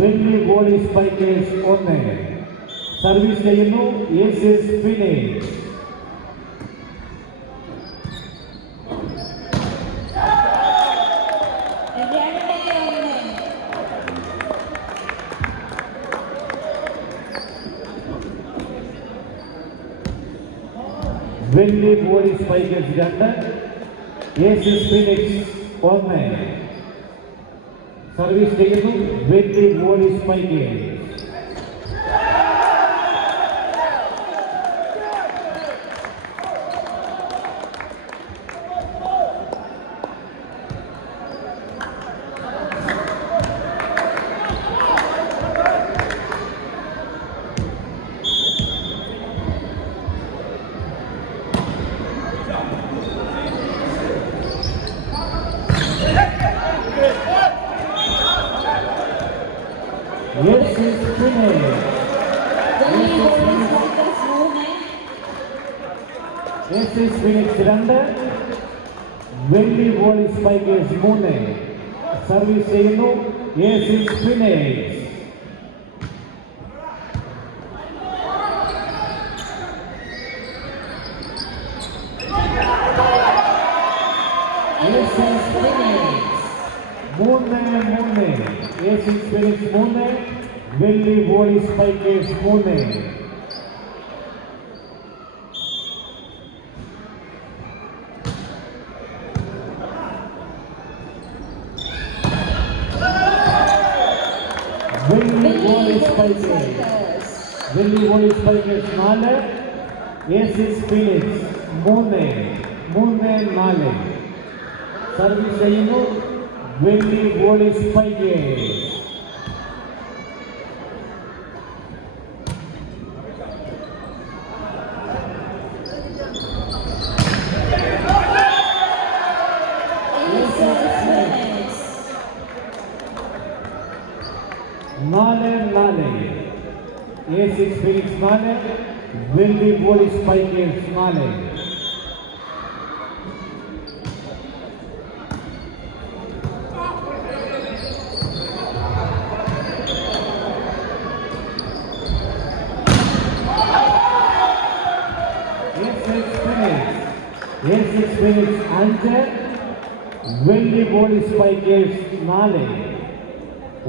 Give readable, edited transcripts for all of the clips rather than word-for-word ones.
വെള്ളി body spikers 1. Service ചെയ്യുന്നു ഏസിസ് phoenix. വെള്ളി ബോഡി സ്പൈക്കേഴ്സ് 2, ഏസിസ് ഫിനിക്സ് 1. സർവീസ് ചെയ്യുന്നു വെള്ളി body spikers. Yes, is Phoenix 2, വെള്ളി ബോഡി സ്പൈക്കേഴ്സ് 3. സർവീസ് ചെയ്യുന്നു ഏസിസ് ഫിനിക്സ്. ഏസിസ് ഫിനിക്സ് 3, വെള്ളി ബോഡി സ്പൈക്കേഴ്സ് 3. വെള്ളി ബോഡി സ്പൈക്കേഴ്സ് 4, ഏസിസ് ഫിനിക്സ് 3, 4. സർവീസ് ചെയ്യുന്നു വെള്ളി ബോഡി സ്പൈക്കേഴ്സ്. ഏസിസ് ഫിനിക്സ് 4, വെള്ളി body spikers 4. ഏസിസ് Phoenix 5, Welly body spikers 4.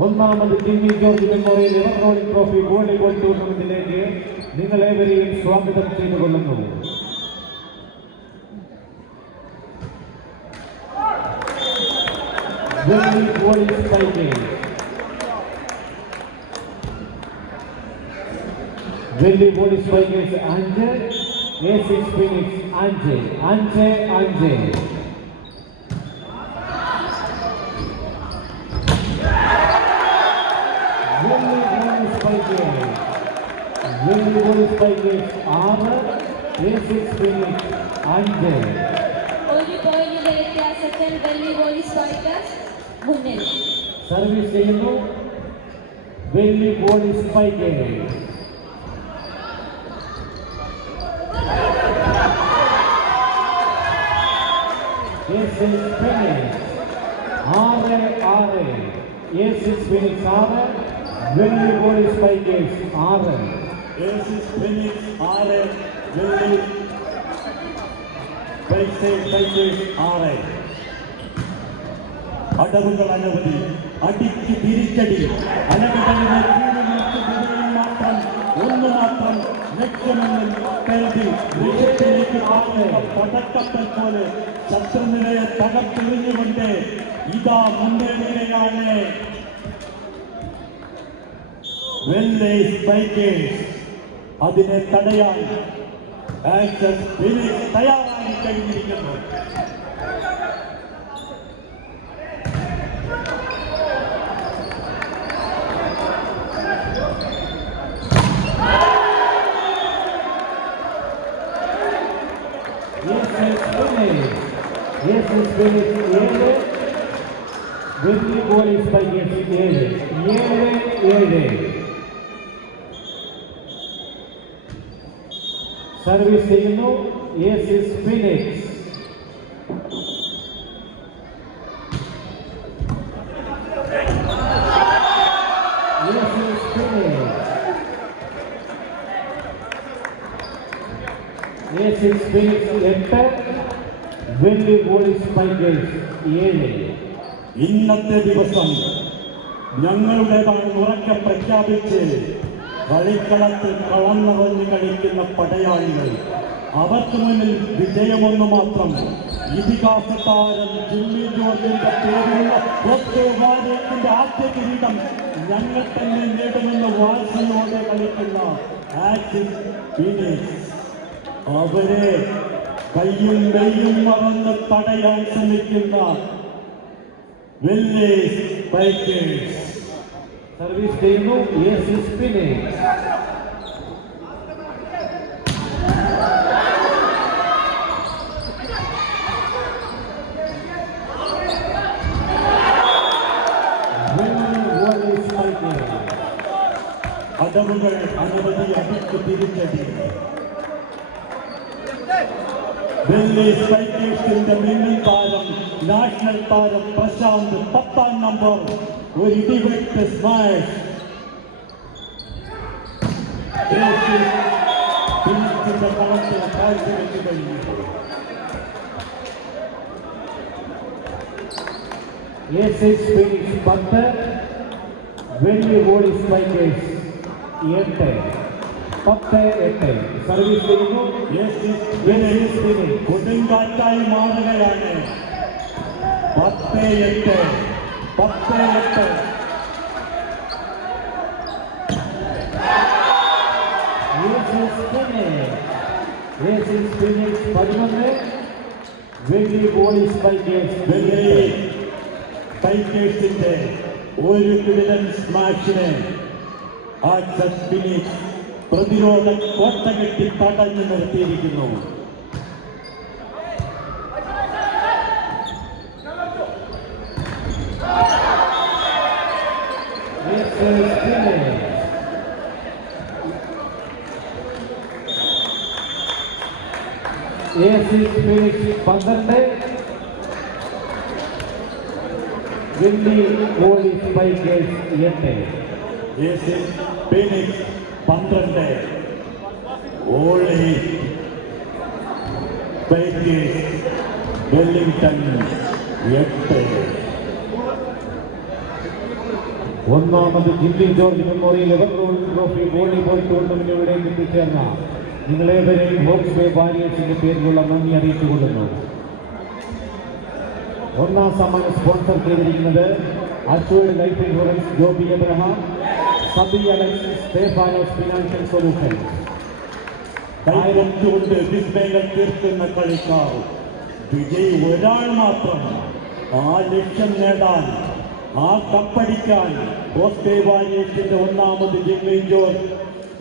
ഒന്നാമത് Jimmy George memorial ever trophy volleyball ടൂർണമെന്റിലേക്ക് നിങ്ങളേവരെയും സ്വാഗതം ചെയ്തുകൊള്ളുന്നു. Welly body spikers, Welly body spikers 5, aces Phoenix 5. Welly body spikers 6, ഏസിസ് Phoenix 5. ഒരു പോയിന്റിന്റെ വ്യത്യാസത്തിൽ വെള്ളി ബോഡി സ്പൈക്കേഴ്സ് മുന്നിൽ. സർവീസ് ചെയ്യുന്നു വെള്ളി ബോഡി സ്പൈക്കേഴ്സ്. ഏസിസ് ഫിനിക്സ് 6. ഏസിസ് ഫിനിക്സ് 6, വെള്ളി ബോഡി സ്പൈക്കേഴ്സ് 6. ഏസിസ് ഫിനിക്സ് 6, വെള്ളി സ്പൈക്കേഴ്സ് 6. അടവുകൾ അനവധി, അടിക്ക് തിരിച്ചടി, അലകടലിനെ മാത്രം മാത്രം ലക്ഷ്യമെന്ന് കരുതി ലക്ഷ്യത്തിലേക്ക് പടക്കപ്പൽ പോലെ ശത്രുനിലയെ തകർത്തെറിഞ്ഞുകൊണ്ട് ഇതാ മുന്നേറുകയാണ് വെള്ളി സ്പൈക്കേഴ്സ്. അതിനെ തടയാൻ ആക്സസ് ഫിനിക്സ് തയ്യാറായി കഴിഞ്ഞിരിക്കുന്നു. ഏസിസ് ഫിനിക്സ് 7, വെള്ളി ബോഡി സ്പൈക്കേഴ്സ് 7. സർവീസ് ചെയ്യുന്നു ഏസിസ് ഫിനിക്സ്. A6 Phoenix 8, വെള്ളി പോലീസ് സ്പൈക്കേഴ്സ് 7. ഇന്നത്തെ ദിവസം ഞങ്ങളുടേതാണെന്ന് ഉറക്കെ പ്രഖ്യാപിച്ച് കളിക്കളത്തിൽ കളം നിറഞ്ഞ് കളിക്കുന്ന പടയാളികൾ, അവർക്ക് മുന്നിൽ വിജയമൊന്നു മാത്രം. ഇതിഹാസ താരം ജിമ്മി ജോർജിന്റെ പേരിലുള്ള വാര്യത്തിന്റെ ആദ്യ കിരീടം ഞങ്ങൾ തന്നെ നേടുമെന്ന് വാശിയോടെ കളിക്കുന്ന ആക്സിസ് ഫീനിക്സ് അവരെ കയ്യും മെയ്യും മറന്ന് തടയാൻ ശ്രമിക്കുന്ന വെള്ളി സ്പൈക്കേഴ്സ്. സർവീസ് ചെയ്യുന്നു A6 Phoenix. അടവുകൾ അനവധി അടിക്ക് തിരിച്ചടി. വെള്ളി സ്പൈക്കേഴ്സിന്റെ മിന്നൽ താരം നാഷണൽ താരം പ്രശാന്ത് 10ാം നമ്പർ ഒരു ഇടിവെട്ട് സ്മാഷ്. ഫിനിക്സിന്റെ കളത്തിൽ കാഴ്ചവെച്ച് കഴിഞ്ഞു. A6 Phoenix 10, വെള്ളി പോലീസ് സ്പൈക്കേഴ്സ് 8. 10-8. സർവീസ് ചെയ്യുന്നു A6 Phoenix. കൊടുങ്കാറ്റായി മാറുകയാണ്. 10-8. 10-8. A6 Phoenix 11, വെള്ളി പോലീസ് സ്പൈക്കേഴ്സ് വെള്ളി സ്പൈക്കേഴ്സിന്റെ ഒരു കിടിലൻ സ്മാഷിനെ ആക്സിസ് ഫീനിക്സ് പ്രതിരോധ കോട്ട കെട്ടി തടഞ്ഞു നിർത്തിയിരിക്കുന്നു. A6 Phoenix 12, Welly police spikers 8. A6 Phoenix 12, volley spikers Wellington 8. ഒന്നാമത് ജിമ്മി ജോർജ് മെമ്മോറിയൽ എവർഗ്ലോൺ ട്രോഫി വോളിബോൾ ടൂർണമെന്റിലൂടെ എത്തിച്ചേർന്ന നിങ്ങളേവരെയും ഹോക്സ് ബേ വാരിയേഴ്സിന്റെ പേരിലുള്ള നന്ദി അറിയിച്ചുകൊള്ളുന്നു. ഒന്നാം സമ്മാനം സ്പോൺസർ ചെയ്തിരിക്കുന്നത് assured life insurance, Joby Abraham, Sabi Alex, Stephanos financial solutions. കൈവച്ചുകൊണ്ട് വിസ്മയങ്ങൾ തീർക്കുന്ന കളിക്കാർ വിജയ് ഒരാൾ മാത്രം. ആ ലക്ഷ്യം നേടാൻ, ആ കപ്പടിക്കാൻ ഹോക്സ് ബേ വാരിയേഴ്സിന്റെ ഒന്നാമത് ജിമ്മി ജോർജ്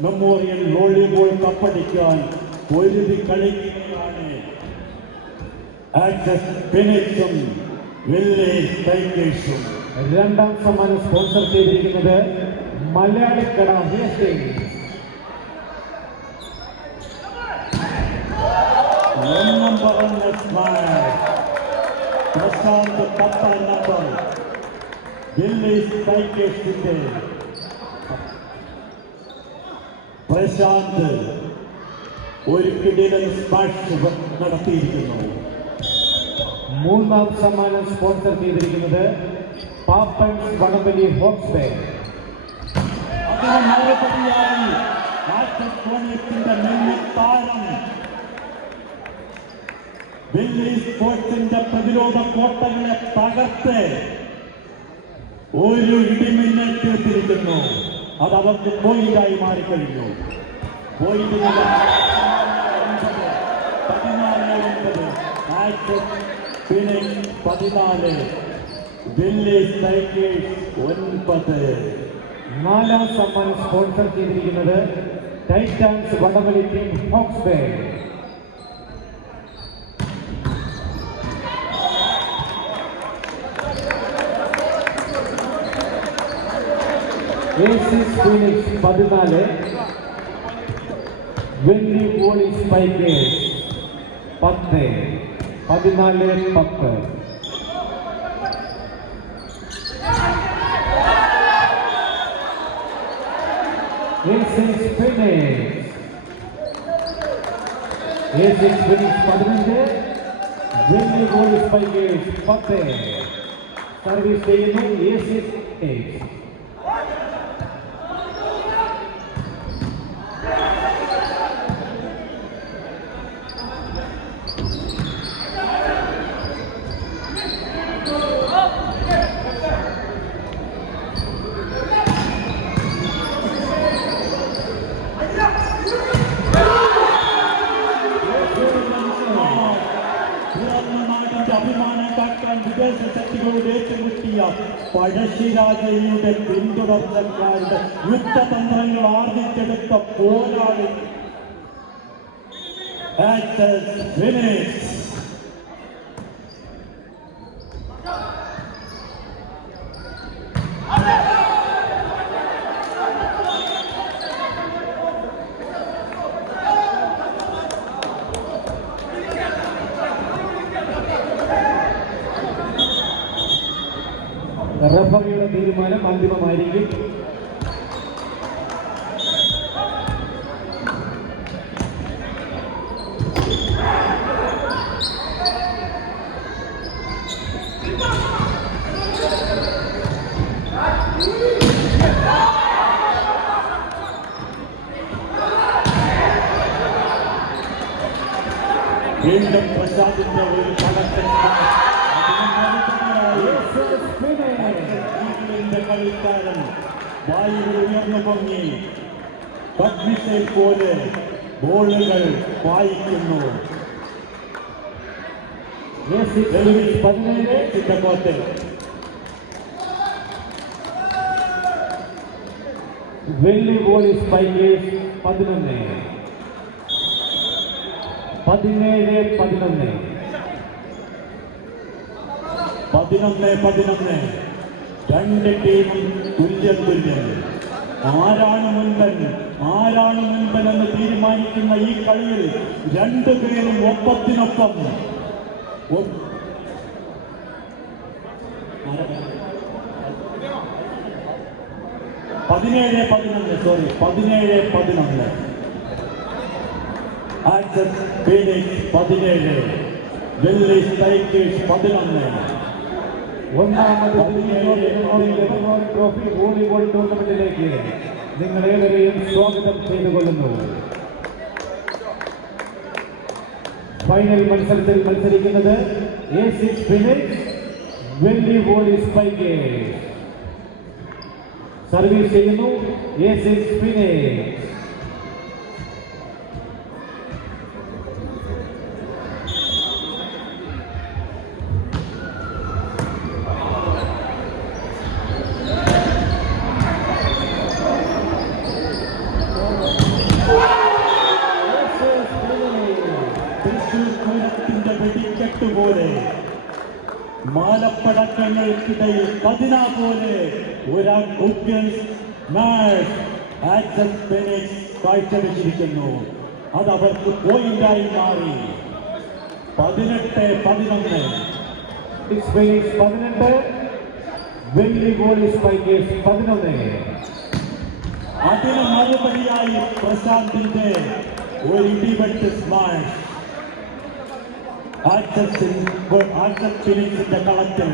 മെമ്മോറിയൽ വോളിബോൾ കപ്പടിക്കാൻ പൊരുതി കളിക്കുകയാണ് ആക്സിസ് ഫീനിക്സും വെള്ളി സ്പൈക്കേഴ്സും. രണ്ടാം സമ്മാനം സ്പോൺസർ ചെയ്തിരിക്കുന്നത് മലയാളിക്കട ഹേസ്റ്റിംഗ്സ്. ഒന്നും പറഞ്ഞ സ്മാഷ്. പ്രശാന്ത് 10ാം നമ്പർ വെള്ളി സ്പൈക്കേഴ്സിന്റെ പ്രശാന്ത് ഒരു കിടിലൻ സ്മാഷ് നടത്തിയിരിക്കുന്നു. മൂന്നാം സമ്മാനം സ്പോൺസർ ചെയ്തിരിക്കുന്നത് പാപ്പൻസ് വടംവലി ഹോക്സ് ബേ. അതിന് മറുപടിയായി ആക്സിസ് ഫീനിക്സിന്റെ മുന്നിൽ താരം വെള്ളി സ്പോർട്സിന്റെ പ്രതിരോധ കോട്ടകളെ തകർത്ത് ഒരു ഇടിമിന്നൽ തീർത്തിരിക്കുന്നു. അത് അവർക്ക് പോയിന്റായി മാറിക്കഴിഞ്ഞു. പോയിന്റ് 14-9. ആക്സിസ് ഫീനിക്സ് 14, വെള്ളി സ്പൈക്കേഴ്സ് 9. നാലാം സമ്മാനം സ്പോൺസർ ചെയ്തിരിക്കുന്നത് ടൈറ്റാൻസ് വടംവലി team Hawke's bay. A6 Phoenix 14, വെള്ളി police spikers 10. 14-10. A6 Phoenix A6 Phoenix 15, വെള്ളി പോലീസ് സ്പൈക്കേഴ്സ് 10. സർവീസ് ചെയ്യുന്നു A6 8. അഭിമാനം കാക്കാൻ വിദേശ ശക്തികളോട് ഏറ്റുമുട്ടിയ പഴശ്ശിരാജയുടെ പിന്തുടർച്ചക്കാരുടെ യുദ്ധതന്ത്രങ്ങൾ ആർജിച്ചെടുത്ത പോരാളി ഫിനിക്സ്. റഫറിയുടെ തീരുമാനം അന്തിമമായിരിക്കും. വീണ്ടും പ്രസാദിന്റെ ഒരു കടക്കൻ കളിക്കാരൻ വായുവിൽ ഉയർന്നു പൊങ്ങി പത്മിസൈൽ പോലെ ബോളുകൾ വായിക്കുന്നു. ചിത്രകോട്ട് വെള്ളി പോലീസ് സ്പൈക്കേഴ്സ് 11 17 11 രണ്ട് ടീമും തുല്യം. ആരാണ് മുൻപൻ എന്ന് തീരുമാനിക്കുന്ന ഈ കളിയിൽ രണ്ടുപേരും ഒപ്പത്തിനൊപ്പം 17-11 ആക്സസ് ഫീനിക്സ് 17, വെള്ളി സ്പൈക്കേഴ്സ് 11. ഒന്നാമത് ട്രോഫി വോളിബോൾ ടൂർണമെന്റിലേക്ക് നിങ്ങളേവരെയും സ്വാഗതം ചെയ്തുകൊള്ളുന്നു. ഫൈനൽ മത്സരത്തിൽ മത്സരിക്കുന്നത് A6 ഫിനിക്സ്, വെള്ളി പോലീസ് സ്പൈക്കേഴ്സ്. സർവീസ് ചെയ്യുന്നു A6 ഫിനിക്സ്. പോലെ മാലപ്പടക്കങ്ങൾക്കിടയിൽ 10 പോലെ ഒരാൾ ആക്സസ് ഫിനിക്സ് കാഴ്ചവെച്ചിരിക്കുന്നു. അത് അവർക്ക് പോയിന്റായി മാറി. 18-11 ഫിനിക്സ് 18, വെള്ളി പോലീസ് സ്പൈക്കേഴ്സ് 11. അതിന് മറുപടിയായി പ്രശാന്തിന്റെ ഒരു ഇടിവെട്ട് സ്മാഷ് ആക്സസ് ഫിനിക്സിന്റെ കളത്തിൽ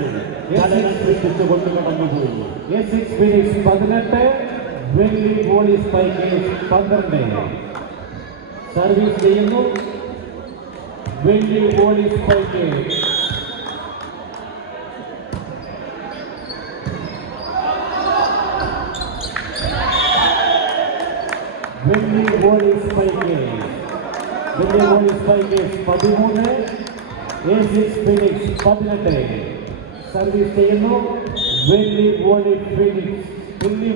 ചലനം സൃഷ്ടിച്ചു കൊണ്ട് കടന്നുപോയി. A6 ഫിനിക്സ് 18, വെള്ളി പോലീസ് സ്പൈക്കേഴ്സ് 12. സർവീസ് ചെയ്യുന്നു വെള്ളി പോലീസ് സ്പൈക്കേഴ്സ്. വെള്ളി police spikers 13, A6 phoenix 18. Service ചെയ്യുന്നു വെള്ളി പോലീസ് സ്പൈക്കേഴ്സ്. വെള്ളി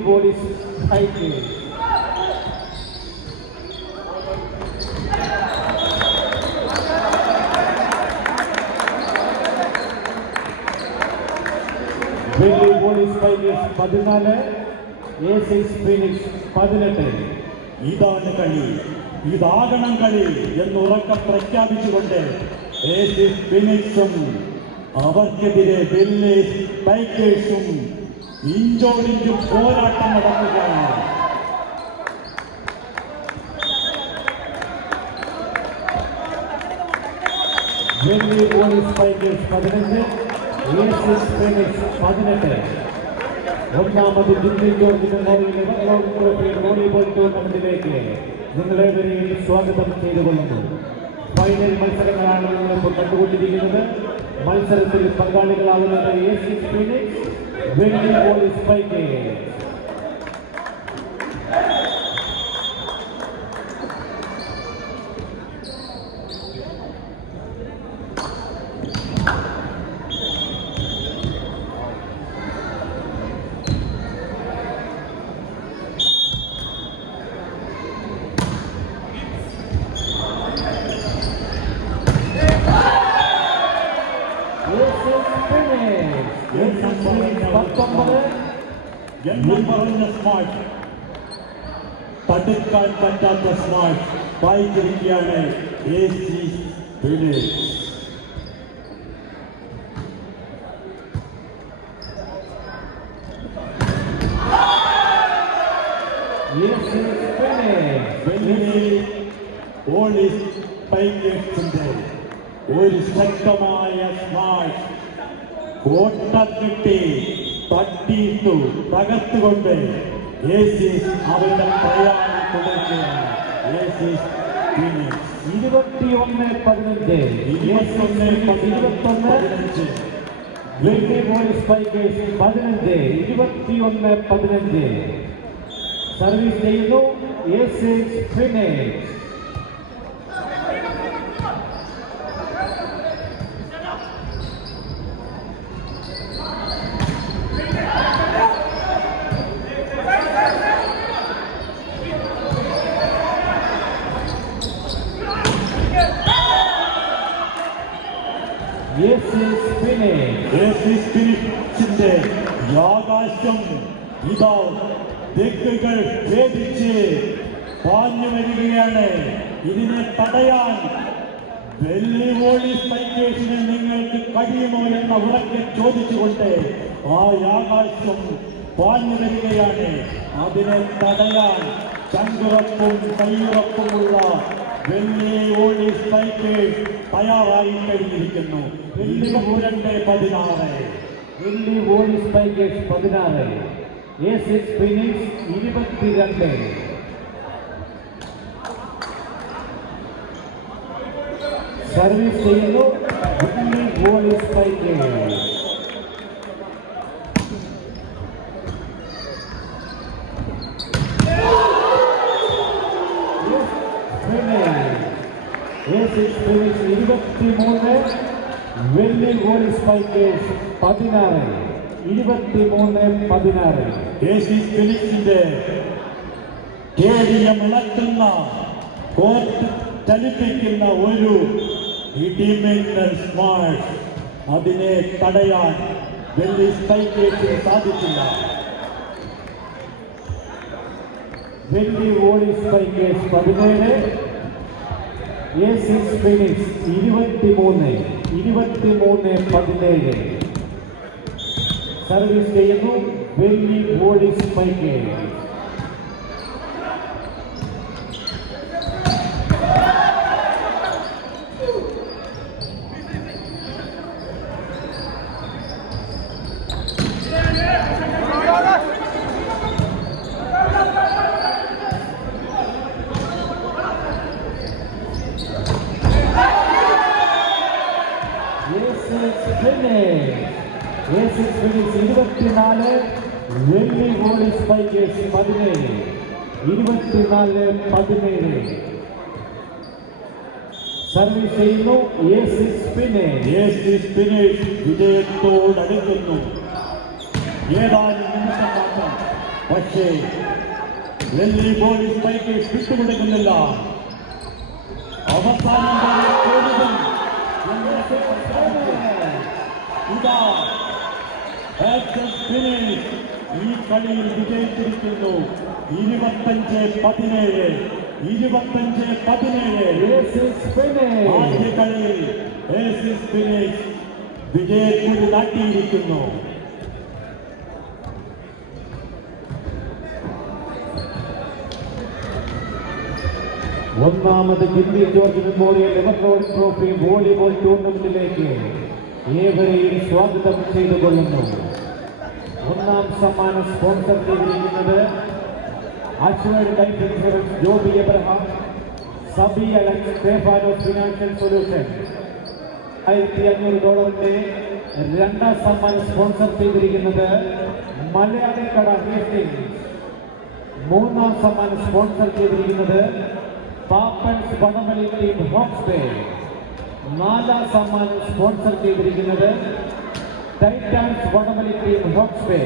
പോലീസ് സ്പൈക്കേഴ്സ് 14, A6 ഫിനിക്സ് 18. ഇതാണ് കളി, ഇതാകണം കളി എന്നുറക്കം പ്രഖ്യാപിച്ചുകൊണ്ട് A6 ഫിനിക്സും അവർക്കെതിരെ വെള്ളി സ്പൈക്കേഴ്സും ഇഞ്ചോടിഞ്ചും പോരാട്ടം നടക്കുകയാണ്. വെള്ളി വോളി സ്പൈക്കേഴ്സ് 15, ഏഷ്യൻ ഫീനിക്സ് 18. ഒന്നാമത് ദില്ലി ജോർജ് മെമ്മോറിയൽ എവറോൺ ട്രോഫി വോളിബോൾ ടൂർണമെന്റിലേക്ക് നിങ്ങളേവരെയും സ്വാഗതം ചെയ്തുകൊള്ളുന്നു. ഫൈനൽ മത്സരങ്ങളാണ് നിങ്ങളിപ്പോൾ കണ്ടുകൊണ്ടിരിക്കുന്നത്. മത്സരത്തിൽ പങ്കാളികളാവുന്നത് Asian Phoenix, Welly volley spikers. എണ്ണം പറഞ്ഞ സ്മാർട്ട്, തടുക്കാൻ പറ്റാത്ത സ്മാർട്ട് വായിച്ചിരിക്കുകയാണ് AC ഫീനിക്സ്. വോളി സ്പൈക്കേഴ്സിന്റെ ഒരു ശക്തമായ സ്മാർട്ട് കോട്ട കിട്ടി തട്ടിയിട്ടു തകർത്തുകൊണ്ട് ഏസീസ് അവരുടെ പ്രയാണം തുടരുകയാണ്. ഏസീസ് ഫീനിക്സ് 21-15, 21-15. വെള്ളി വോളി സ്പൈക്കേഴ്സ് 15, 21-15. സർവീസ് ചെയ്യുന്നു ഏഷ്യൻസ് ഫീനിക്സ്. ഏസീസ് ഫീനിക്സിന്റെ ആകാശം ഇതാ ദിക്കുകൾ ഭേദിച്ച് പാഞ്ഞു വരികയാണ്. ഇതിനെ തടയാൻ വെള്ളി വോളി സ്പൈക്കേഴ്സിന് നിങ്ങൾക്ക് കഴിയുമോ എന്ന ഉറക്കെ ചോദിച്ചുകൊണ്ട് ആ ആകാശം പാഞ്ഞു വരികയാണ്. അതിനെ തടയാൻ ചങ്കുറപ്പും കയ്യുറപ്പുമുള്ള വെള്ളി വോളി സ്പൈക്കേഴ്സ് തയ്യാറായി കഴിഞ്ഞിരിക്കുന്നു. 22-16. വെള്ളി volley spikers 16, Asians Phoenix 22. Service ചെയ്യുന്നു Welly volley spikers. Asians Phoenix 23, വെള്ളി വോളി സ്പൈക്കേഴ്സ് 16, 23-16. ഏസീസ് ഫീനിക്സിന്റെ കേടിയം ഇളക്കുന്ന കോർട്ട് ചലിപ്പിക്കുന്ന ഒരു ഇടിമിന്നൽ സ്മാർട്ട് അതിനെ തടയാൻ വെള്ളി സ്പൈക്കേഴ്സിന് സാധിച്ചില്ല. വെള്ളി volley spikers 17, Asians Phoenix 23, 23-17. Service ചെയ്യുന്നു Welly volley spikers. Asians Phoenix 24, വെള്ളി വോളി സ്പൈക്കേഴ്സ് 17, 24-17. സർവീസ് ചെയ്യുന്നു ഏഷ്യൻസ് ഫീനിക്സ്. ഏസീസ് ഫീനിക്സ് വിജയത്തോടടുക്കുന്നു. ഏതാനും നിമിഷം മാത്രം. പക്ഷേ വെള്ളി വോളി സ്പൈക്കേഴ്സ് വിട്ടുകൊടുക്കുന്നില്ല. അവസാനം വരെ കൂടുതൽ ഇതാ ഏഷ്യൻസ് ഫീനിക്സ് ഈ കളിയിൽ വിജയിച്ചിരിക്കുന്നു. 25-17, 25-17. ഏഷ്യൻസ് ഫീനിക്സ് ആദ്യ കളിയിൽ ഏഷ്യൻസ് ഫീനിക്സ് വിജയക്കുടി നാട്ടിയിരിക്കുന്നു. ഒന്നാമത് Jimmy George memorial ever trophy volleyball ടൂർണമെന്റിലേക്ക് ഏവരെയും സ്വാഗതം ചെയ്തുകൊള്ളുന്നു. ഒന്നാം സമ്മാനം സ്പോൺസർ ചെയ്തിരിക്കുന്നത് assured life insurance, Joby Abraham, Sabi Alex, Stephanos financial solution. $1500 രണ്ടാം സമ്മാനം സ്പോൺസർ ചെയ്തിരിക്കുന്നത് മലയാളിക്കട ഹേസ്റ്റിംഗ്സ്. മൂന്നാം സമ്മാനം സ്പോൺസർ ചെയ്തിരിക്കുന്നത് പാപ്പൻസ് വടംവലി ടീം ഹോക്സ് ബേ. നാലാം സമ്മാനം സ്പോൺസർ ചെയ്തിരിക്കുന്നത് ടൈറ്റാൻസ് വടംവലി team Hawke's Bay.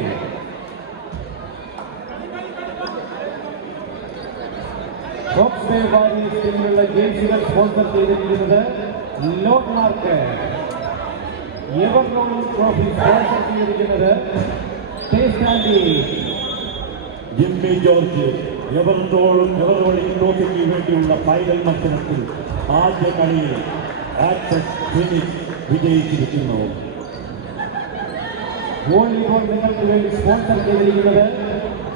Hawke's Bay warriors ടീമിലുള്ള ജേഴ്സികൾ സ്പോൺസർ ചെയ്തിരിക്കുന്നത് lord mark. Ever trophy sponsor ചെയ്തിരിക്കുന്നത് taste and eat. Jimmy George ever ട്രോഫിക്ക് വേണ്ടിയുള്ള ഫൈനൽ മത്സരത്തിൽ ആദ്യ കളിയിൽ ആക്സസ് ഫിനിഷ് വിജയിച്ചിരിക്കുന്നു. വോളിബോൾ നിങ്ങൾക്ക് വേണ്ടി സ്പോൺസർ ചെയ്തിരിക്കുന്നത്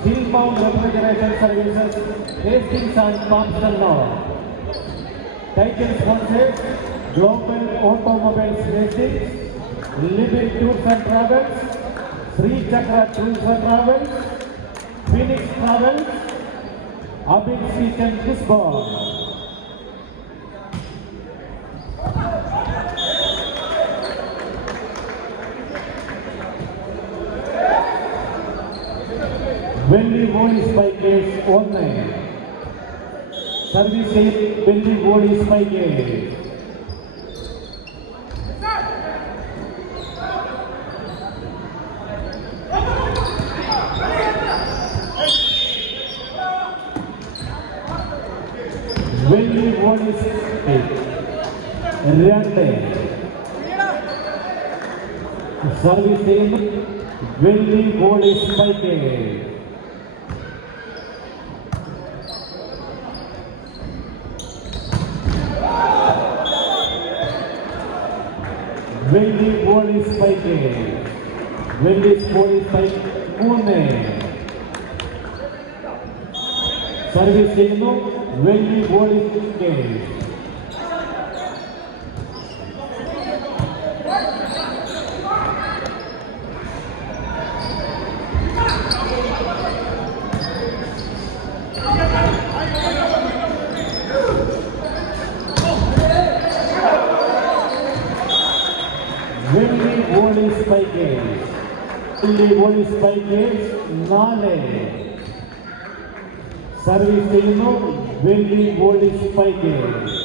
ജിൽമൗണ്ട് refrigeration services, Hastings and Thomson law. Title sponsors global automobiles Hastings, Libin tours and travels, Sreechakra tours and travels, Phoenix travels, അബിൻ സീസൺ ഡിസ്ബോൾ. Welly volley spikers 1. Service Welly volley spikers. Welly volley 2. Service ചെയ്യുന്ന Welly volley spikers. Welly volley spikers. Welly volley spike 3. Service ചെയ്യുന്നു Welly volley spikers. Welly volley spikers. Welly volley spikers 4. Service ചെയ്യുന്നു Welly volley spikers.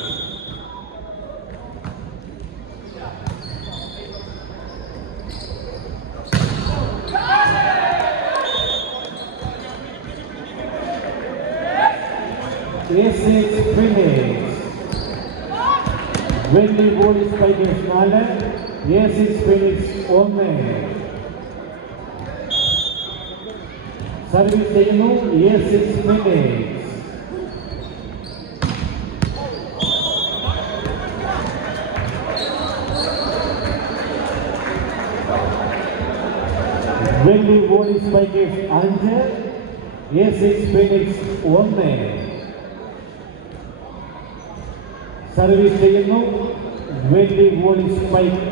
A6 phoenix. Welly volley spikers 4, A6 phoenix 1. Service ചെയ്യുന്നു A6 phoenix. Welly volley spikers 5, A6 phoenix 1. Service ചെയ്യുന്നു Welly volley spike.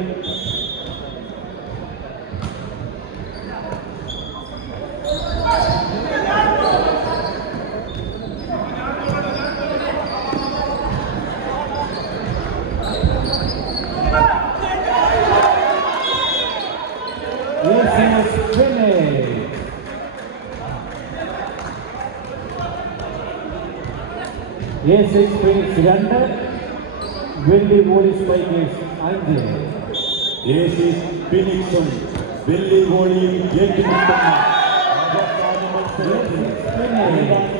A6 phoenix 2, വെള്ളി volley spikers 5. A6 ഫിനിക്സും വെള്ളി വോളിയും ഏറ്റുമുട്ടുന്ന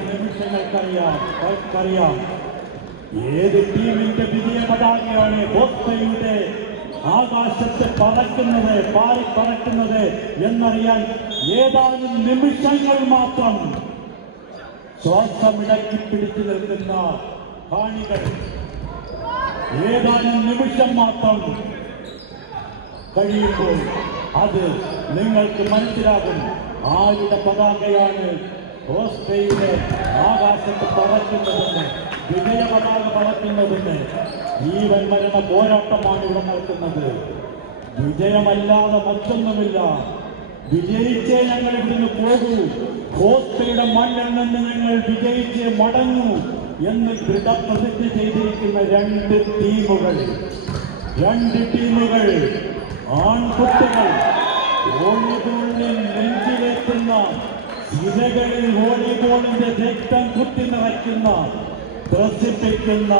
നിമിഷങ്ങൾക്കറിയാം ഏത് ടീമിന്റെ വിജയ പതാകയാണ് ബോസ്ബയുടെ ആകാശത്ത് പറക്കുന്നത്, പാറിപ്പറക്കുന്നത് എന്നറിയാൻ ഏതാനും നിമിഷങ്ങൾ മാത്രം ശ്വാസമിടക്കി പിടിച്ചു നിൽക്കുന്ന കാണികൾ. ഏതാനും നിമിഷം മാത്രം കഴിയുമ്പോൾ അത് നിങ്ങൾക്ക് മനസ്സിലാകും ആരുടെ പതാകയാണ് ഓസ്ട്രേലിയയുടെ ആകാശത്ത് പറക്കുന്നതെന്ന്. വിജയപതാക പറക്കുന്നതിന് ജീവൻ മരണ പോരാട്ടമാണ് ഇവിടെ നടക്കുന്നത്. വിജയമല്ലാതെ മറ്റൊന്നുമില്ല. വിജയിച്ചേ ഞങ്ങൾ ഇവിടുന്ന് പോകൂ, ഹോസ്റ്റയുടെ മണ്ണിൽ നിന്ന് ഞങ്ങൾ വിജയിച്ചേ മടങ്ങൂ എന്ന് ദൃഢപ്രതിജ്ഞ ചെയ്തിരിക്കുന്ന രണ്ട് ടീമുകൾ ആൺകുട്ടികൾ വോളിബോളിൽ നെഞ്ചിലെത്തുന്ന ഇരകളിൽ വോളിബോളിന്റെ രക്തം കുത്തി നിറയ്ക്കുന്ന ത്രസിപ്പിക്കുന്ന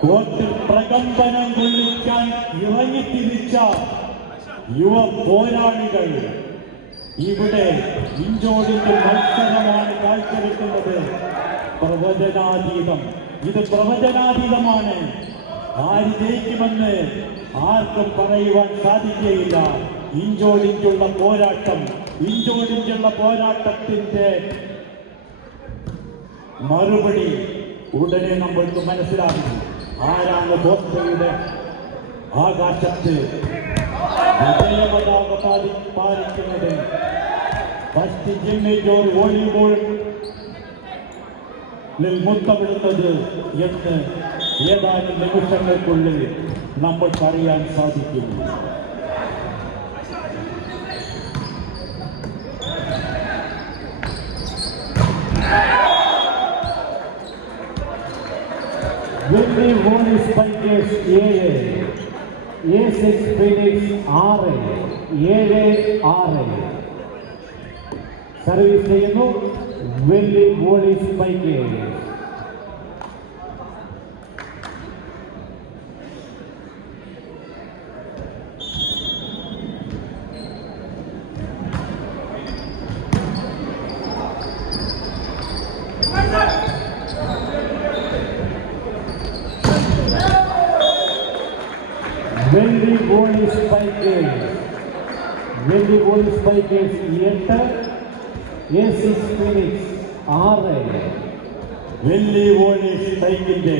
കോർട്ടിൽ പ്രകമ്പനം കൊള്ളിക്കാൻ ഇറങ്ങിത്തിരിച്ച യുവ പോരാളികൾ ഇവിടെ ഇഞ്ചോടിന്റെ മത്സരമാണ് കാഴ്ചവെക്കുന്നത്. പ്രവചനാതീതം, ഇത് പ്രവചനാതീതമാണ്. ആര് ജയിക്കുമെന്ന് ആർക്കും പറയുവാൻ സാധിക്കുകയില്ല. ഇഞ്ചോടിഞ്ചുള്ള പോരാട്ടത്തിന്റെ മറുപടി ഉടനെ നമ്മൾക്ക് മനസ്സിലാകും. ആരാണ് ബോസ്ബയുടെ ആകാശത്ത് വിജയപതാക പാലിക്കുന്നത്? ഫസ്റ്റ് ജിമ്മി ജോർജ് വോളിബോളിൽ മുത്തമിടുന്നത് എന്ന് ഏതാനും നിമിഷങ്ങൾക്കുള്ളിൽ നമ്മൾക്കറിയാൻ സാധിക്കും. വെള്ളി volley spikers 7, A6 Phoenix 6, 7-6 service ചെയ്യുന്നു Welly volley spikers. Welly volley spikers 8, A6 Phoenix 6. വെള്ളി വോളി സ്പൈക്കിന്റെ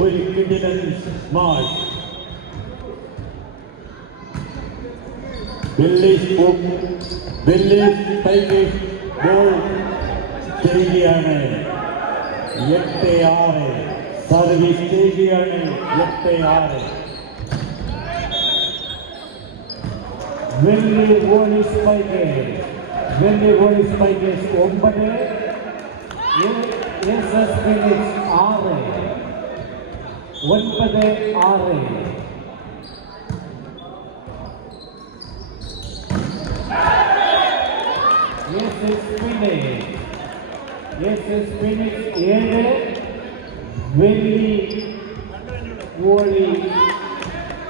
ഒരു കിടിലൻ മാച്ച്. വെള്ളി സ്പൈക്കേഴ്സ് ഗോൾ ചെയ്യുകയാണ് 8-6. സർവീസ് ചെയ്യുകയാണ് 8-6. വെള്ളി volley spikers 9, A6 Phoenix 6, 9-6. A6 Phoenix 7, വെള്ളി വോളി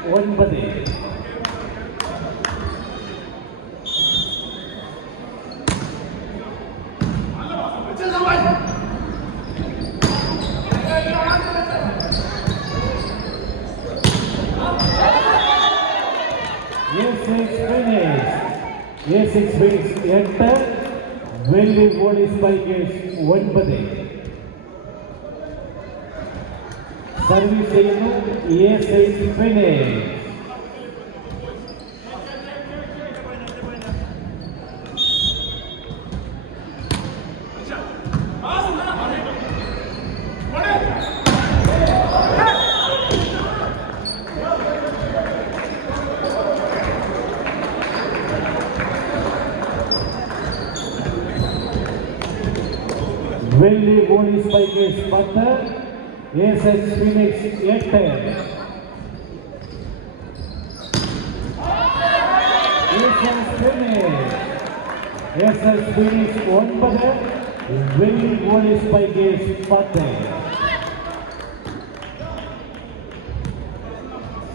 9. A6 ഫീനിക്സ് 8, വെള്ളി വോളി സ്പൈക്കേഴ്സ് 9. സർവീസ് ചെയ്യുന്നു A6 Phoenix. Welly volley spikers 10, A6 Phoenix 8. A6 Phoenix 9, വെള്ളി വോളി സ്പൈക്കേഴ്സ് 10.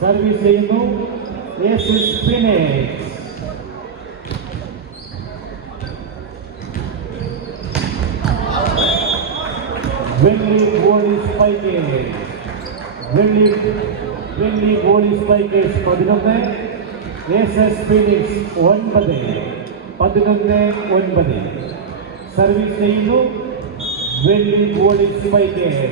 സർവീസ് ചെയ്യുന്നു A6 Phoenix. Welly volley spikers 11, A6 Phoenix 9, 11-9. Service ചെയ്യുന്നു Welly volley spikers.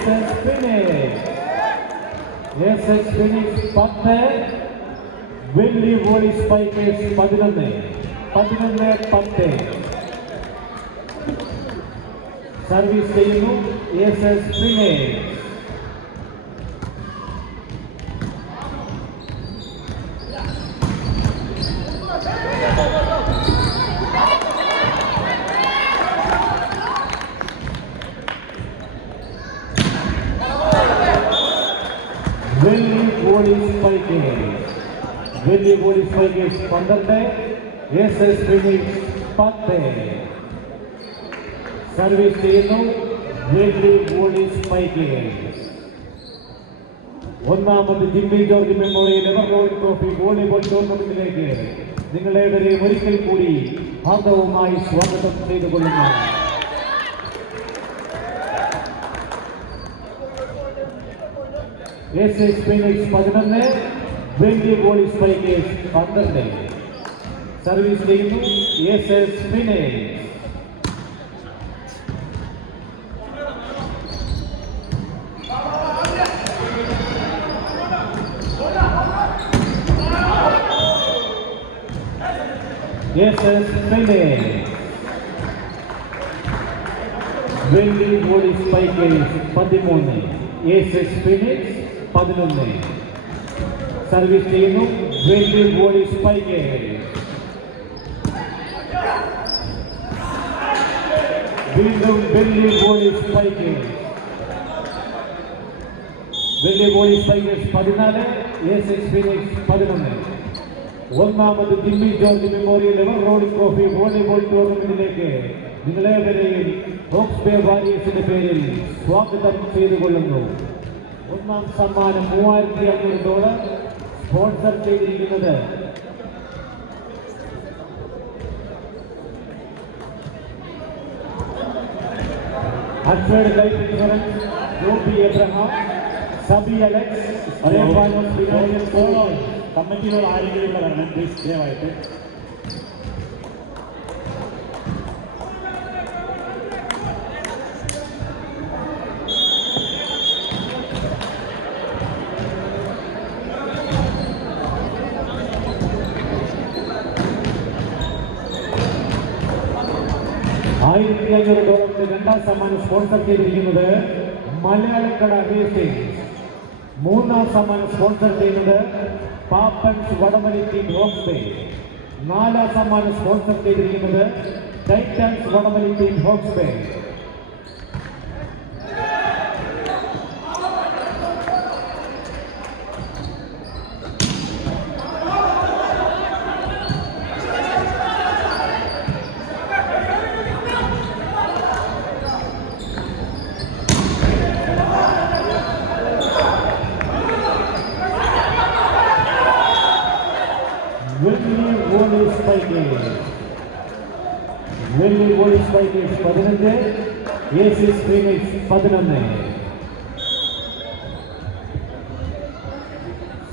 SS Phoenix 10, Welly volley spikers 11-10. Service ചെയ്യുന്നു SS Phoenix. Welly volley spikers 12, SS Phoenix 10. Service ചെയ്യുന്നു Welly volley spikers. ഒന്നാമത് Jimmy George memorial ever rolling trophy volleyball ടൂർണമെന്റിലേക്ക് നിങ്ങളേവരെയും ഒരിക്കൽ കൂടി ഹാർദവുമായി സ്വാഗതം ചെയ്തുകൊള്ളുന്നു. SS Phoenix 11, Welly volley spikers 12. Service ചെയ്യുന്നു SS Phoenix. SS Phoenix. Welly volley spikers 13, SS Phoenix 11. Service ചെയ്യുന്നു വെള്ളി വോളി സ്പൈക്കേഴ്സ്. വീണ്ടും വെള്ളി വോളി സ്പൈക്കേഴ്സ് 14, SS Phoenix 11. ഒന്നാമത് Jimmy George memorial ever rolling trophy volleyball ടൂർണമെന്റിലേക്ക് നിങ്ങളേവരെയും ഹോക്സ് ബേ വാരിയേഴ്സിന്റെ പേരിൽ സ്വാഗതം ചെയ്തുകൊള്ളുന്നു. ഒന്നാം സമ്മാനം $3500 സ്പോൺസർ ചെയ്തിരിക്കുന്നത് അക്ഷയുടെ ലൈഫ് ഇൻഷുറൻസ്, ജോബി എബ്രഹാം, സബി അലക്സ്, കമ്മിറ്റികൾ ആരെങ്കിലും ഇവിടെ വരണം പ്ലീസ് ദയവായിട്ട്. $1500 രണ്ടാം സമ്മാനം സ്പോൺസർ ചെയ്തിരിക്കുന്നത് മലയാളക്കട റേസിംഗ്. മൂന്നാം സമ്മാനം സ്പോൺസർ ചെയ്യുന്നത് പാപ്പൻസ് വടമലി ടീം ഹോക്സ് ബേ. നാലാം സമ്മാനം സ്പോൺസർ ചെയ്തിരിക്കുന്നത് ടൈറ്റൻസ് വടമലി team Hawke's Bay. Welly volley spikers 15, SS Phoenix 11.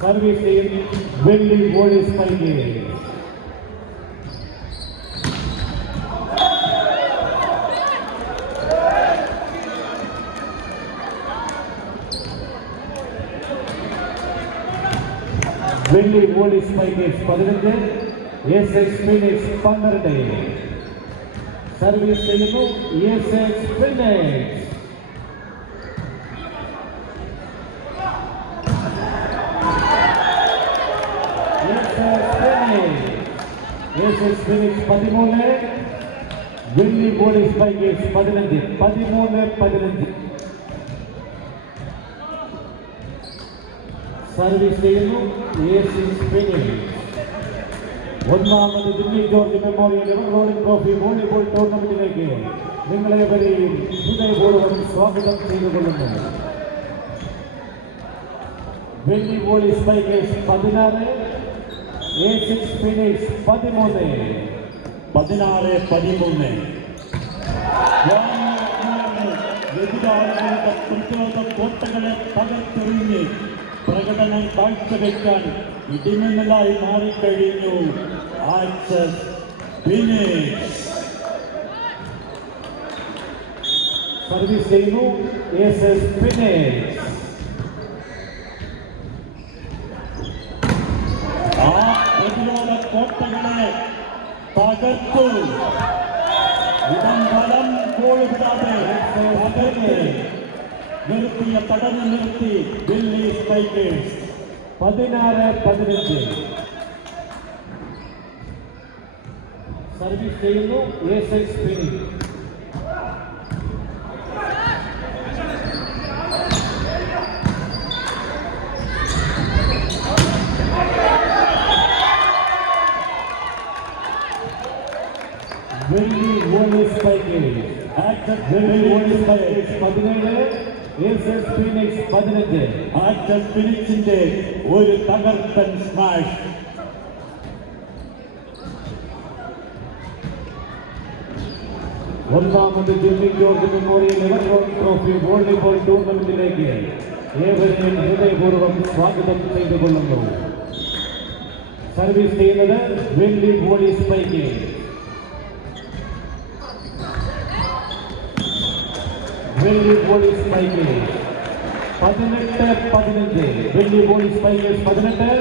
Service ചെയ്യുന്നു Welly volley spikers. Welly volley spikers 15, SS Phoenix 12. Service ചെയ്യുന്നു SS Phoenix. SS Phoenix 13, Welly volley spikers 15, 13-15. Service ചെയ്യുന്നു SS Phoenix. ഒന്നാമത് Jimmy George memorial ever rolling trophy volleyball ടൂർണമെന്റിലേക്ക് നിങ്ങളേവരെയും ഹൃദയപൂർവ്വം സ്വാഗതം ചെയ്തുകൊള്ളുന്നു. വെള്ളി വോളി സ്പൈക്കേഴ്സ് 16, SS Phoenix 13. 16-13. എതിരാളികളുടെ പ്രതിരോധ കോട്ടകളെ തകർത്തെറിഞ്ഞ് പ്രകടനം കാഴ്ചവെക്കാൻ ഇടിമിന്നലായി മാറിക്കഴിഞ്ഞു SS Phoenix. സർവീസ് ചെയ്യുന്നു ASS Phoenix. ആ പ്രതിരോധ കോട്ടകളെ തകർത്തു. ഇടം വലം ഗോളുകൂടാതെ തകർത്ത് നിർത്തിയ തടഞ്ഞു നിർത്തി ദില്ലി സ്പൈക്കേഴ്സ്. 16-15. സർവീസ് ചെയ്യുന്നു ASS Phoenix. Welly volley spikers. Welly volley spikers 17, ASS Phoenix 15. ആക്ടസ് ഫിനിക്സിന്റെ ഒരു തകർപ്പൻ സ്മാഷ്. ഒന്നാമത് Jimmy George memorial electronic trophy volleyball ടൂർണമെന്റിലേക്ക് ഏവരെയും ഹൃദയപൂർവ്വം സ്വാഗതം ചെയ്തുകൊള്ളുന്നു. സർവീസ് ചെയ്യുന്നത് Welly volley spikers. Welly volley spikers 18-15. Welly volley spikers 18,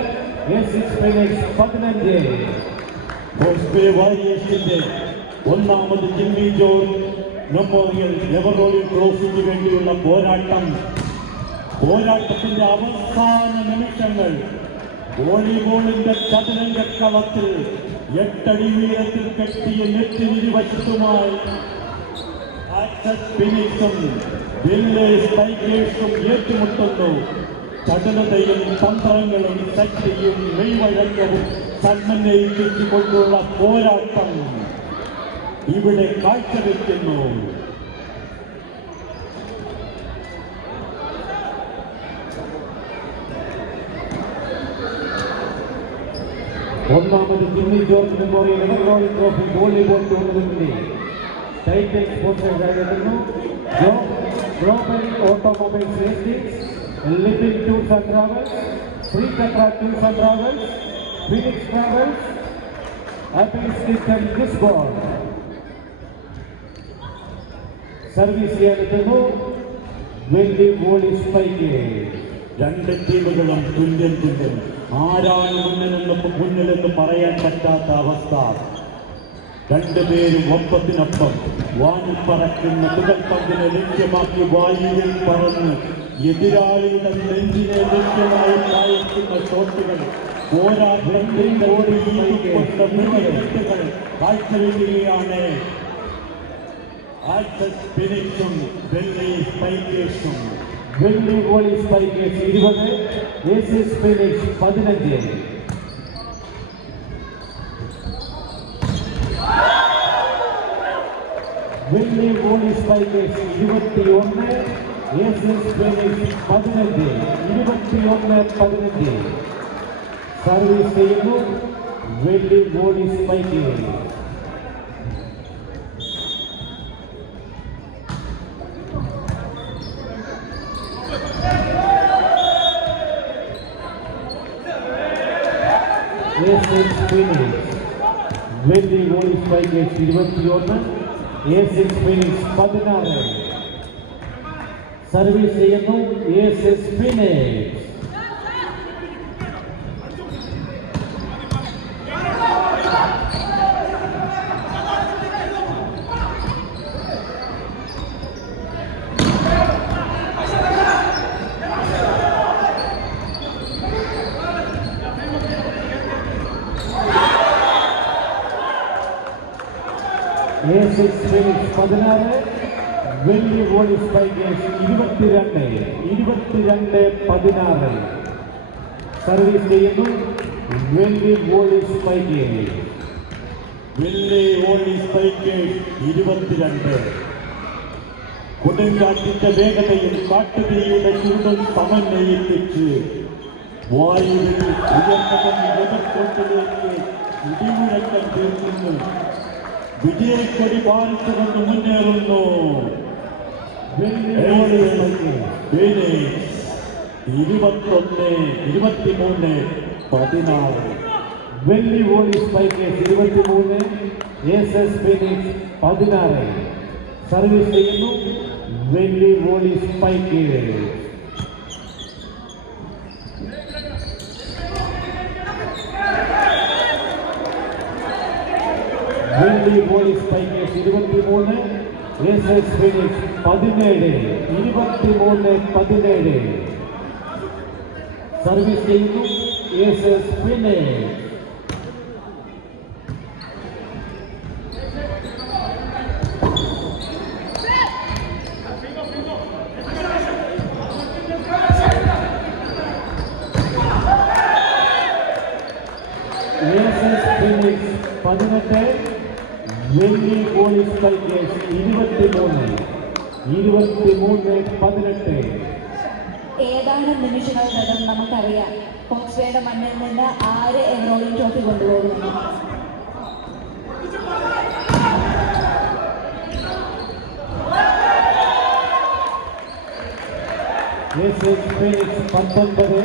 ASS Phoenix 15. Hawke's Bay വാരിയേഴ്സിന്റെ ഒന്നാമത് ജിമ്മി ജോർജ് മെമ്മോറിയൽ എവറോളിംഗ് ട്രോഫിക്ക് വേണ്ടിയുള്ള പോരാട്ടത്തിന്റെ അവസാന നിമിഷങ്ങൾ. വോളിബോളിന്റെ ചതുരംഗക്കളത്തിൽ 8 അടി ഉയരത്തിൽ കെട്ടിയ നെറ്റിനിരുവശത്തുമായി ആക്ടസ് ഫിനിക്സും ദില്ലി സ്പൈക്കേഴ്സും ഏറ്റുമുട്ടുന്നു. ചടുലതയും തന്ത്രങ്ങളും ശക്തിയും മെയ്വഴക്കവും സന്മന്നയിപ്പിച്ചുകൊണ്ടുള്ള പോരാട്ടം ഇവിടെ കാഴ്ചവെക്കുന്നു. ഒന്നാമത് Jimmy George memorial electronic trophy volleyball ടൂർണമെന്റിന്റെ ടൈറ്റിൽ സ്പോൺസേഴ്സായിരുന്നു global automobiles Hastings, living tours and travels, Sreechakra tours and travels, Phoenix travels, apples kitchen Lisbon. Service ചെയ്യാനെത്തുന്നു വെള്ളി വോളി സ്പൈക്കേഴ്സ്. രണ്ട് ടീമുകളും തുല്യം. ആരാണ് മുന്നിലെന്ന് പറയാൻ പറ്റാത്ത അവസ്ഥ. രണ്ടുപേരും ഒപ്പത്തിനൊപ്പം വാങ്ങിപ്പറക്കുന്ന തുകൽപ്പന്തിനെ ലക്ഷ്യമാക്കി വായുവിൽ പറന്ന് എതിരാളിയുടെ നെഞ്ചിനെ ലക്ഷ്യമായി പായിക്കുന്ന ഷോട്ടുകൾ പോരാട്ടത്തിന്റെ മുൻകെട്ടുകൾ കാഴ്ചവെക്കുകയാണ് ആക്ടസ് ഫിനിക്സും വെള്ളി സ്പൈക്കേഴ്സും. വെള്ളി വോളി സ്പൈക്കേഴ്സ് 20, ASS Phoenix 15. വെള്ളി volley spikers 21, ASS Phoenix 15. 21-15. Service ചെയ്യുന്നു Welly volley spikers. ASS Phoenix. Welly volley spikers 21, ASS Phoenix 16. Service ചെയ്യുന്നു ASS Phoenix. ASS Phoenix 16, വെള്ളി വോളി സ്പൈക്കേഴ്സ് 22-16. സർവീസ് ചെയ്യുന്നു Welly volley spikers. Welly volley spikers 22. കൊടുങ്കാറ്റിന്റെ വേഗതയും കാട്ടുതീയുടെ ചൂടും സമന്വയിപ്പിച്ച് വായുവിൽ ഉയർന്നതും എതിർക്കൊണ്ടിലേക്ക് ഇടിമുഴക്കം തീർക്കുന്നു. വിജയക്കൊടി പാലിച്ചുകൊണ്ട് മുന്നേറുന്നു വെള്ളി വോളി സ്പൈക്കേഴ്സ്. 21-23-16. വെള്ളി volley spikers 23, ASS Phoenix 16. Service ചെയ്യുന്നു Welly volley spikers. Welly volley spikers 23, S phoenix 17, 23-17. Service ചെയ്യുന്നു എസ് ഫിനിക്സ്. ഫിനിക്സ് 18, വെള്ളി വോളി സ്പൈക്കേഴ്സ് 23-18. ഏതാനും നിമിഷങ്ങൾക്കകം നമുക്കറിയാം ഫോക്സ്വേയുടെ മണ്ണിൽ നിന്ന് ആര് എവറോളിംഗ് ട്രോഫി കൊണ്ടുപോകുന്നു. Phoenix 19,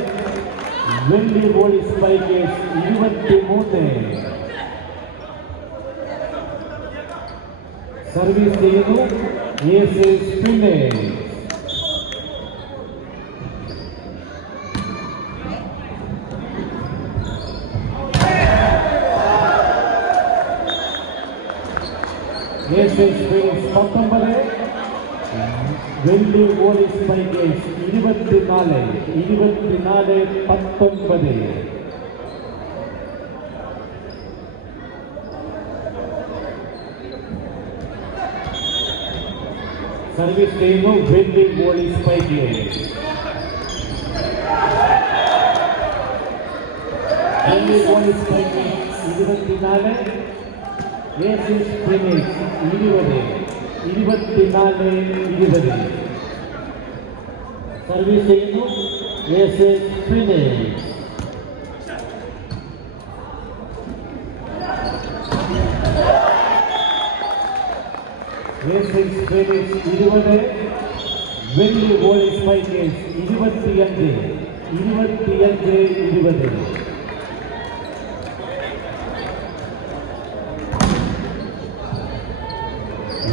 Welly volley spikers 23. Service ചെയ്യുന്നു S Phoenix. Phoenix 19, Welly volley spikers 24-19. Service ചെയ്യുന്നു Welly volley spikers. Welly volley spikers 24, S Phoenix 20-24-20. Service ചെയ്യുന്നു S Phoenix. Phoenix 20, Welly volley spikers 25-20.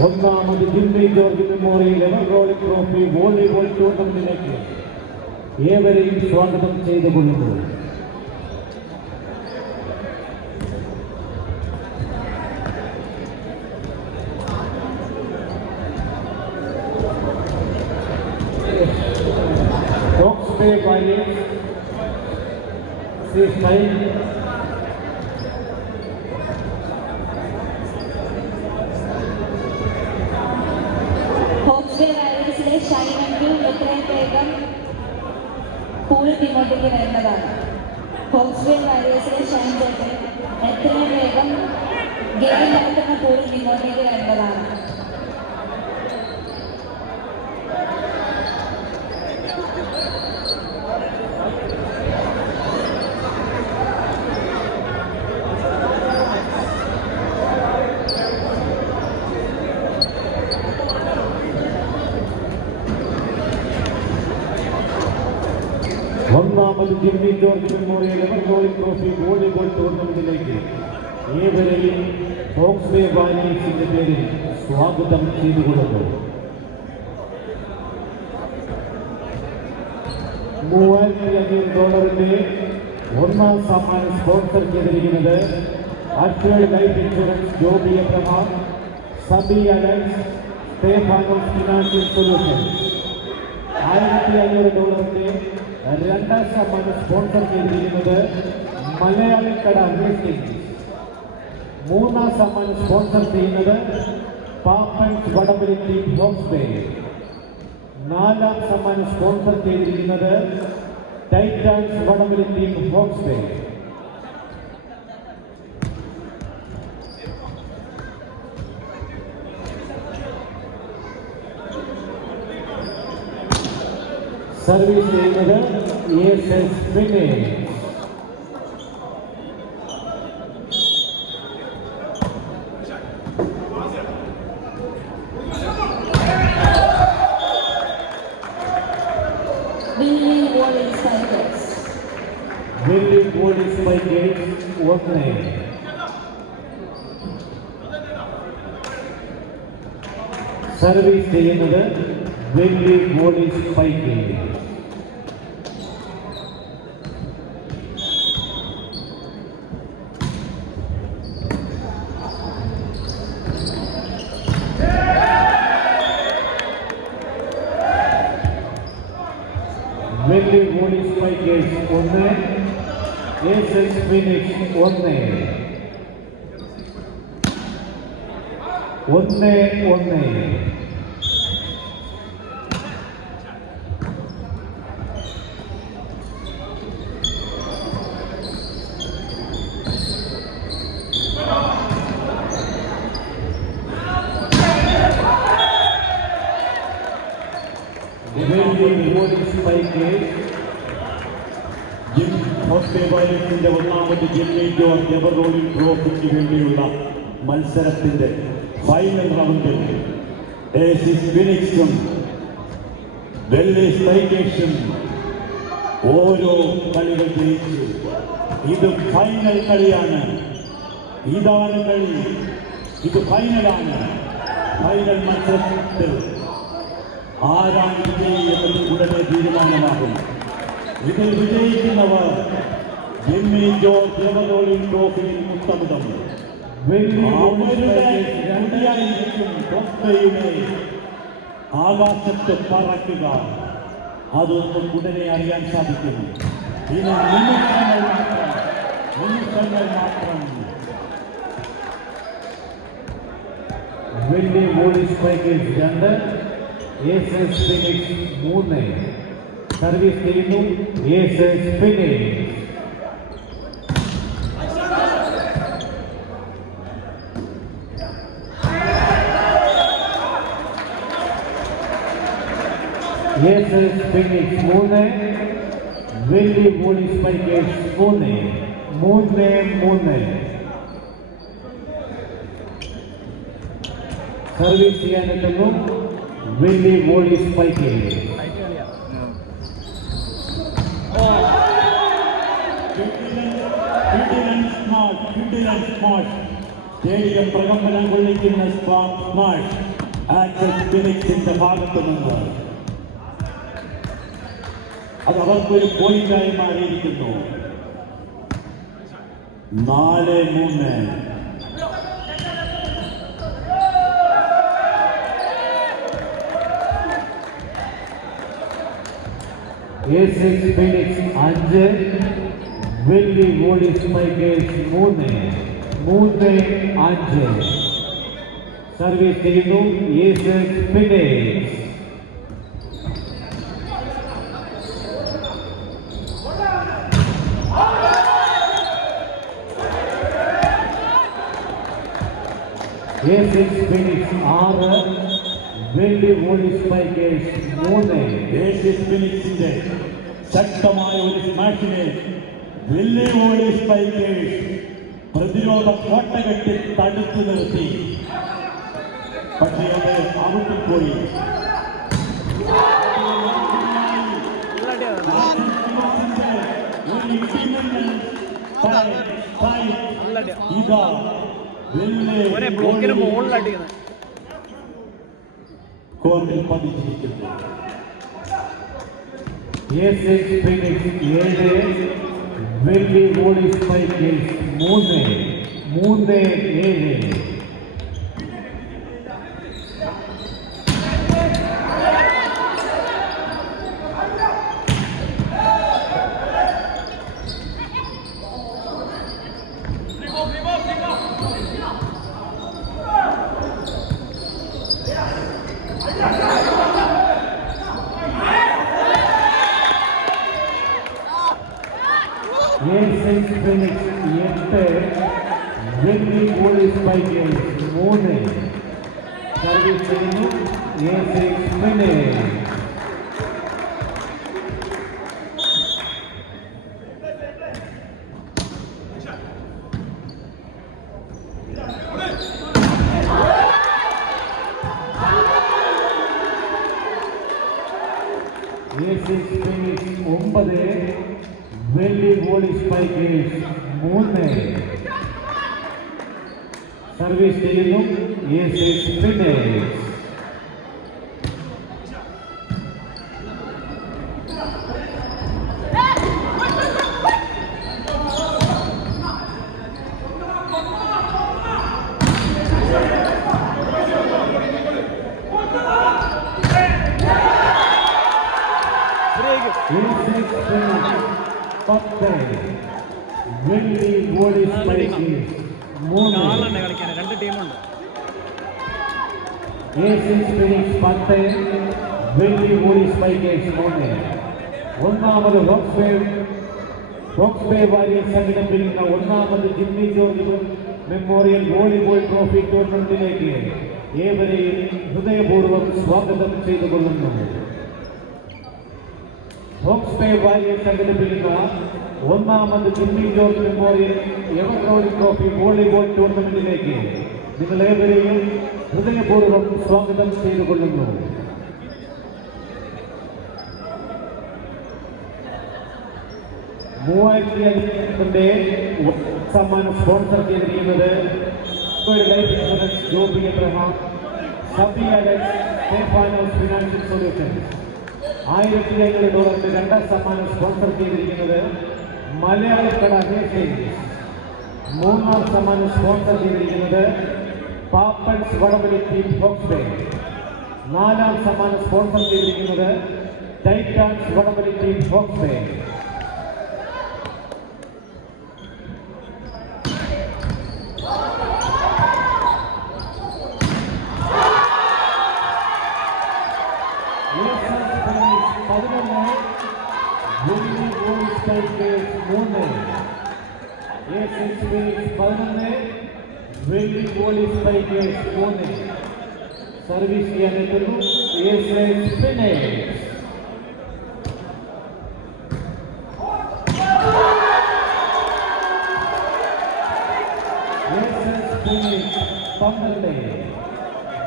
ഒന്നാമത് Jimmy George memorial ever rolling trophy volleyball ടൂർണമെന്റിലേക്ക് ഏവരെയും സ്വാഗതം ചെയ്തുകൊള്ളുന്നു. Hawks Bay Warriors, ഫോക്സ്വേ വാരിയേഴ്സിലെ Shine uncle എത്രയും വേഗം പൂളിൽ ഇങ്ങോട്ടേക്ക് വരേണ്ടതാണ്. ഫോക്സ്വേ വാരിയേഴ്സിലെ ഷൈൻ ചേട്ടൻ എത്രയും വേഗം ഗെയിം നടത്തുന്ന പൂളിൽ ഇങ്ങോട്ടേക്ക് വരേണ്ടതാണ്. ഒന്നാമത് Jimmy George memorial ever rolling trophy volleyball ടൂർണമെന്റിലേക്ക് ഏവരെയും ഫോക്സ് ബേ വാരിയേഴ്സിന്റെ പേരിൽ സ്വാഗതം ചെയ്തുകൊള്ളുന്നു. $3,500 ഒന്നാം സമ്മാനം സ്പോൺസർ ചെയ്തിരിക്കുന്നത് Akshay life insurance, Joby Abraham, Sabi Alex, Stephanos financial solutions. $1,500 രണ്ടാം സമ്മാനം സ്പോൺസർ ചെയ്തിരിക്കുന്നത് മലയാളിക്കട ഹേസ്റ്റിംഗ്സ്. മൂന്നാം സമ്മാനം സ്പോൺസർ ചെയ്യുന്നത് പാപ്പൻസ് വടംവലി ഫോക്സ് ബേ. നാലാം സമ്മാനം സ്പോൺസർ ചെയ്തിരിക്കുന്നത് ടൈറ്റാൻസ് വടംവലി ഫോക്സ് ബേ. സർവീസ് ചെയ്യുന്നത് S Phoenix. Welly volley spikers 1. Service ചെയ്യുന്നത് Welly volley spike. Welly volley spikers 1, aces Phoenix 1. 1-1. ജിം ഹോക്കി വയലൻസിന്റെ ഒന്നാമത് ജിമ്മി ജോർജ് എവറോളിംഗ് ട്രോഫിക്ക് വേണ്ടിയുള്ള മത്സരത്തിന്റെ ഫൈനൽ റൗണ്ടിൽ ഏസിസ് ഫിനിക്സും വെള്ളി സ്പൈക്കേഴ്സും ഓരോ കളികൾ ജയിച്ചു. ഇത് ഫൈനൽ കളിയാണ്. ഇതാണ് കളി. ഇത് ഫൈനലാണ്. ഫൈനൽ മത്സരത്തിൽ ആരാണ് വിജയി എന്നത് ഉടനെ തീരുമാനമാകും. ഇതിൽ വിജയിക്കുന്നവർ ജിമ്മി ജോർജ് എവറോളിംഗ് ട്രോഫിയിൽ മുത്തമിടും. അവരുടെയായിരിക്കും ട്രോഫിയുടെ ആകാശത്ത് പറക്കുക. അതൊന്നും ഉടനെ അറിയാൻ സാധിക്കും. ഇനി നിമിഷങ്ങൾ മാത്രം. വെള്ളി volley spikers 2, aces phoenix 3. Service ചെയ്യുന്നു ഏസസ് ഫിനിക്സ്. ഏസസ് ഫിനിക്സ് 3, വെള്ളി വോളി സ്പൈക്കേഴ്സ് 3. 3-3. സർവീസ് ചെയ്യാനെത്തുന്നു വെള്ളി വോളി സ്പൈക്കേഴ്സ്. സ്റ്റേഡിയം പ്രകമ്പനം കൊള്ളിക്കുന്ന സ്മാഷ് ആക്സസ് ഫിനിക്സിന്റെ ഭാഗത്തു നിന്ന് അത് അവർക്കൊരു പോയിന്റായി മാറിയിരിക്കുന്നു. 4-3. ഏസസ് ഫിനിക്സ് 5, വെള്ളി വോളി സ്പൈക്കേഴ്സ് 3. 3-5. സർവീസ് ചെയ്യുന്നു ഏസസ് ഫിനിക്സ്. ഏസസ് ഫിനിക്സ് 6, വെള്ളി വോളി സ്പൈക്കേഴ്സ് 3. ഏഷ്യൻ ഫിനിക്സിന്റെ ശക്തമായ ഒരു സ്മാഷിനെ വെള്ളി വോളി സ്പൈക്കേഴ്സ് പ്രതിരോധ കോട്ട കെട്ടി തടുത്തു നിർത്തി. പക്ഷേ അത് ഔട്ടിപ്പോയി. ഇതാ ബ്ലോക്കിന് മുകളിലടിക്കുന്നത് കോർട്ടിൽ പതിച്ചിരിക്കുന്നു. ഏസസ് ഫിനിക്സ് 7, വെള്ളി വോളി സ്പൈക്കേഴ്സ് 3. 3-7. ഏസസ് ഫിനിക്സ് 8, വെള്ളി വോളി സ്പൈക്കേഴ്സ് 3. സർവീസ് ചെയ്യുന്നു ഏസസ് ഫിനിക്സ്. ഏസസ് ഫിനിക്സ് 9, വെള്ളി വോളി സ്പൈക്കേഴ്സ് 3. സർവീസ് ചെയ്യുന്നു aces phoenix. Welly volley spike 3 കളിക്കാൻ 2 ടീമുണ്ട്. Asians phoenix 10 Welly volley spikers 3. ഒന്നാമത് റോക്സ് ബേ വാരിയേഴ്സ് സംഘടിപ്പിക്കുന്ന ഒന്നാമത് Jimmy George memorial volleyball trophy ടൂർണമെന്റിലേക്ക് ഏവരെയും ഹൃദയപൂർവ്വം സ്വാഗതം ചെയ്തുകൊള്ളുന്നു. റോക്സ് ബേ വാരിയേഴ്സ് സംഘടിപ്പിക്കുന്ന ഒന്നാമത് Jimmy George memorial ever trophy volleyball ടൂർണമെന്റിലേക്ക് നിങ്ങളേവരെയും ഹൃദയപൂർവ്വം സ്വാഗതം ചെയ്തുകൊള്ളുന്നു. സമ്മാനം സ്പോൺസർ ചെയ്തിരിക്കുന്നത് life insurance Joby Abraham, Sabi Alex, Stephanos financial solutions. $1500 രണ്ടാം സമ്മാനം സ്പോൺസർ ചെയ്തിരിക്കുന്നത് മലയാളക്കട ഹേസ്റ്റേഴ്സ്. മൂന്നാം സമ്മാനം സ്പോൺസർ ചെയ്തിരിക്കുന്നത് പാപ്പൻസ് വടമലി ടീം ഹോക്സ് ബേ. നാലാം സമ്മാനം സ്പോൺസർ ചെയ്തിരിക്കുന്നത് ടൈറ്റാൻസ് വടമലി team Hawke's Bay. Welly volley spikers 3. Service ചെയ്യാനെത്തുന്നു Asians Phoenix. Asians Phoenix 12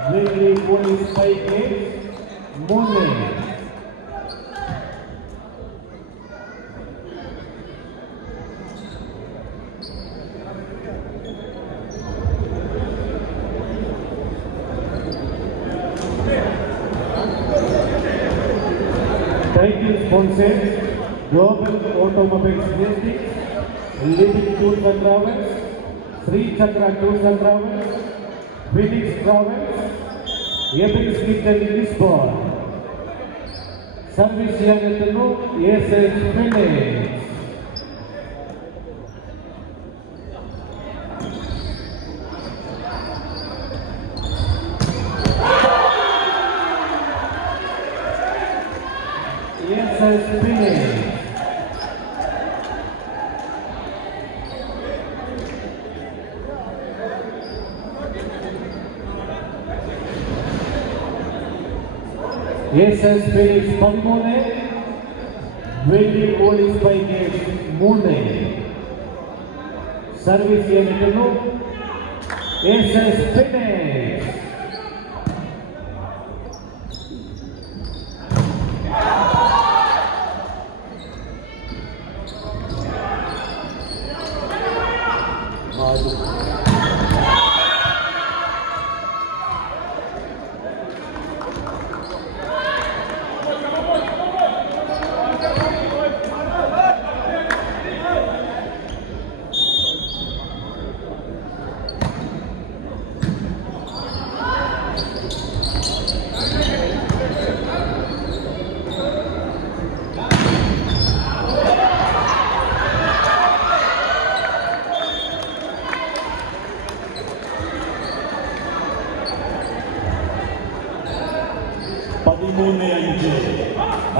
Welly volley spikers 3. Title sponsors Global Automobiles Logistics, Living Tours and Travels, Sri Chakra Tours and Travels, Phoenix Travels, Everest Kitchen Lisbon. Service ചെയ്യാനെത്തുന്നു Asians Phoenix. Asians Phoenix 13 Welly volley spikers 3. Service ചെയ്യാനെത്തുന്നു Asians Phoenix.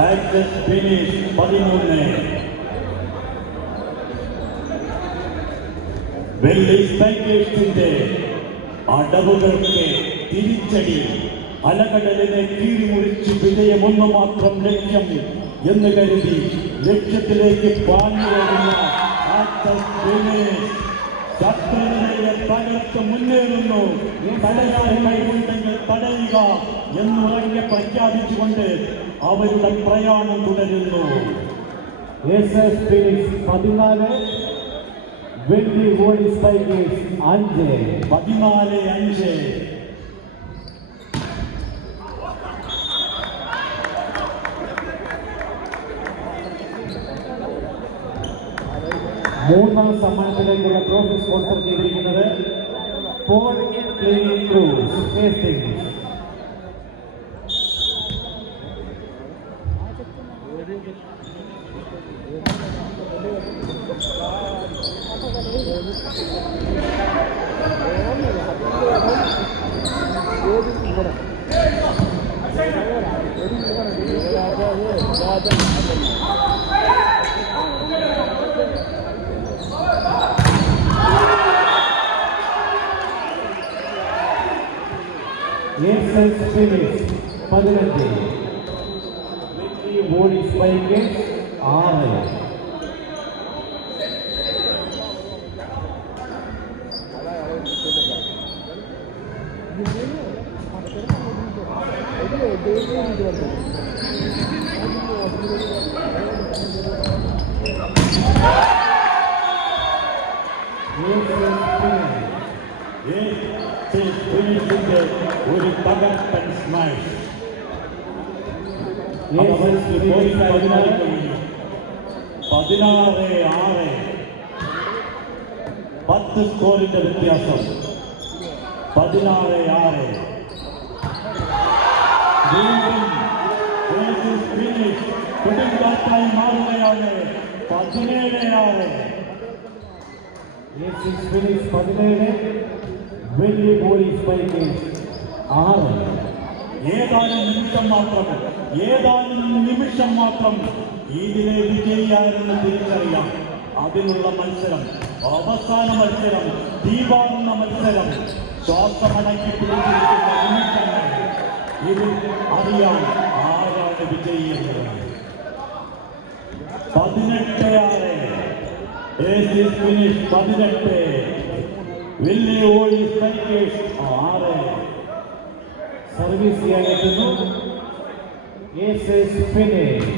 Aces Phoenix 13. വെള്ളി സ്പൈക്കേഴ്സിന്റെ അടവുകൾക്ക് തിരിച്ചടി. അലകടലിനെ കീറിമുറിച്ച് വിജയമൊന്നു മാത്രം ലക്ഷ്യം എന്ന് കരുതി ലക്ഷ്യത്തിലേക്ക് പാഞ്ഞു വരുന്ന ആക്സസ് ഫിനിഷ് ശത്രുവിനെ തകർത്ത് മുന്നേറുന്നു. തടയാറുണ്ടെങ്കിൽ തടയുക എന്നുറങ്ങെ പ്രഖ്യാപിച്ചുകൊണ്ട് അവരുടെ പ്രയാണം തുടരുന്നു. ഏഷ്യൻസ് ഫിനിക്സ് 14 വെള്ളി വോളി സ്പൈക്കേഴ്സ് 5. 14-5. മൂന്നാം സമ്മാനത്തിലേക്കുള്ള ട്രോഫി സ്പോൺസർ ചെയ്തിരിക്കുന്നത് Paul cleaning crews Hastings. Finish 15 body spike 6. ഒരു തകർപ്പൻ സ്മാഷ് 16-6 10 സ്കോറിന്റെ വ്യത്യാസം 16-6 വീണ്ടും ഫിനിഷ് കൊടുങ്കാറ്റായി മാറുകയാണ് 17-6 ഫിനിഷ് 17 വലിയ ബോഡി സ്പൈക്ക് 6. ഏതാനും നിമിഷം മാത്രം ഇതിലെ വിജയിയാരെന്ന് തിരിച്ചറിയാം. അതിനുള്ള മത്സരം, അവസാന മത്സരം, ദീപാവന്ന മത്സരം, ശ്വാസമടക്കി പിടിച്ചിരിക്കുന്ന നിമിഷങ്ങൾ. ഇത് അറിയാം ആരാണ് വിജയിയെന്ന്. 18-6 ഫിനിഷ് 18 വലിയ ഓടി സ്ട്രൈക്കേഴ്സ് 6. സർവീസ് ചെയ്യാനെത്തുന്നു ഫിനിഷ്.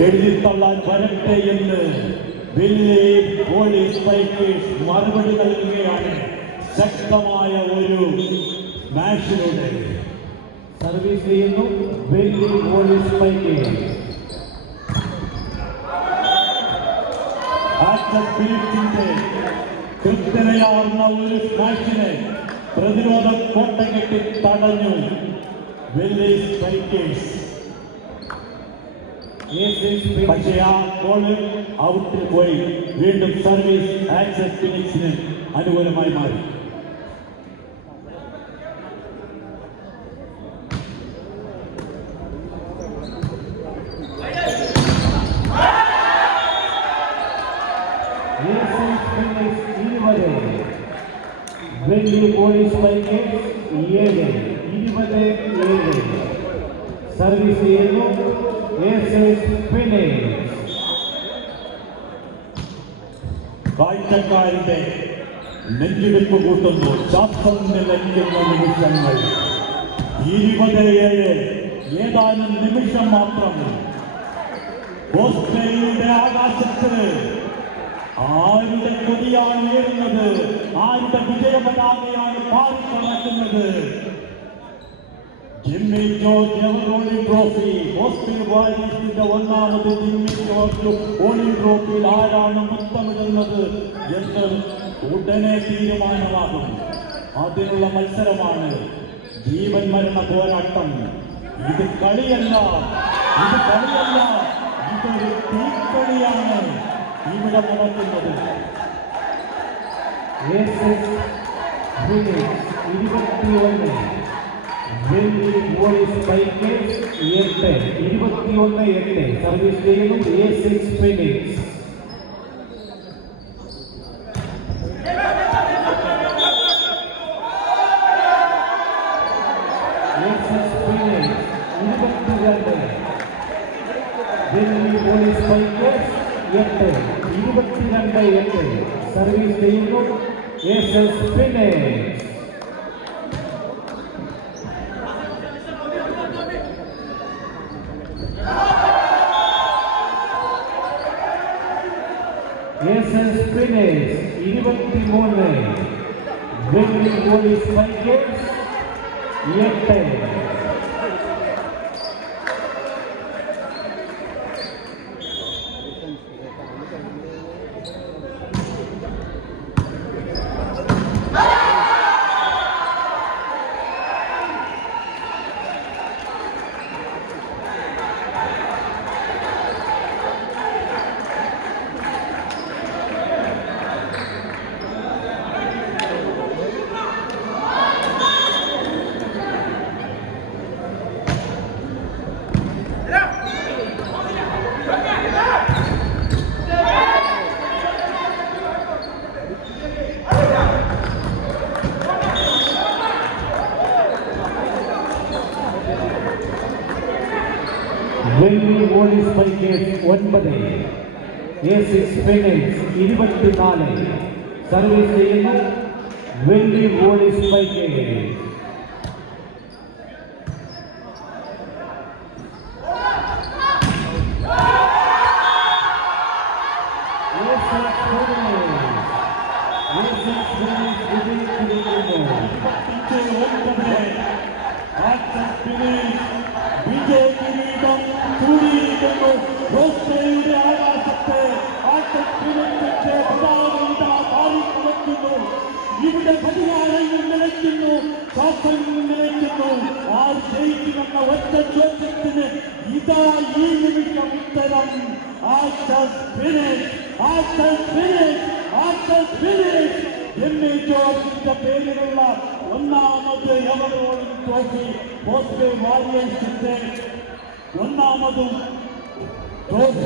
എഴുതിത്തള്ളാൻ വരട്ടെ എന്ന് വലിയ ഓടി സ്ട്രൈക്കേഴ്സ് മറുപടി നൽകുകയാണ് ശക്തമായ ഒരു മാച്ചിലൂടെ. സർവീസ് ചെയ്യുന്നു വലിയ ബോഡി സ്പൈക്ക്. കൃത്യതയാർന്ന ഒരു സ്മാഷിനെ പ്രതിരോധ കോട്ട കെട്ടി തടഞ്ഞു വെല്ലി സ്ട്രൈക്കേഴ്സ്. പക്ഷേ ആ ബോള് ഔട്ടിൽ പോയി. വീണ്ടും സർവീസ് ആക്സസ് ഫിനിക്സിന് അനുകൂലമായി മാറി. വലിയ ബോഡി സ്പൈക്ക് 20-7 സർവീസ് ചെയ്യുന്നു ഫിനിഷ്. കാഴ്ചക്കാരുടെ നെഞ്ചിടിപ്പ് കൂട്ടുന്നു, ശ്വാസം നിലയ്ക്കുന്ന നിമിഷങ്ങൾ. 20-7 ഏതാനും നിമിഷം മാത്രം. ഓസ്ട്രേലിയയുടെ ആകാശത്ത് ആരുടെ കൊടിയാണ് ഉയരുന്നത്, ആരുടെ വിജയപതാകയാണ് പാറിക്കടക്കുന്നത്. Jimmy George ever rolling trophy. Australia വാരിയസിന്റെ ഒന്നാമത് ജിമ്മി ജോർജ് ഓളിംഗ് ട്രോഫിയിൽ ആരാണ് മുത്തമിടുന്നത് എന്ന് ഉടനെ തീരുമാനമാകും. അതിനുള്ള മത്സരമാണ്, ജീവൻ മരണ പോരാട്ടം. ഇത് കളിയല്ല, ഇതൊരു തീക്കളിയാണ് ഇവിടെ നടക്കുന്നത്. 21 വലിയ ബോഡി സ്പൈക്ക് 8. 21-8 സർവീസ് ചെയ്യുന്നു ഫിനിഷ്. വലിയ ബോഡി സ്പൈക്ക് 8. 22-8 സർവീസ് ചെയ്യുന്നു ഫിനിഷ്. ഫിനിഷ് 23 വലിയ ബോഡി സ്പൈക്ക് 8. വെള്ളി volley spikers 9, A6 finals 24 service ചെയ്യുന്നു വെള്ളി വോളി സ്പൈക്കേഴ്സ്. വിജയകിരീടം ചൂടിയിരിക്കുന്നു. ഓസ്ട്രേലിയയുടെ ആകാശത്തെ ആട്ടക്കിരീടത്തെ പാലിക്കുന്നു. ഇവിടെ പതിനാറങ്ങൾ നിലയ്ക്കുന്നു, ശ്വാസങ്ങൾ നിലയ്ക്കുന്നു. ആർ ജയിക്കുമെന്ന ഒറ്റ ചോദ്യത്തിന് ഇതാ ഈ നിമിഷം ഉത്തരം. എന്നെ ജോർജിന്റെ പേരിലുള്ള ഒന്നാമത് എവറോളിംഗ് ട്രോഫി ബോംബെ വാരിയേഴ്സിന്റെ ഒന്നാമതും ട്രോഫി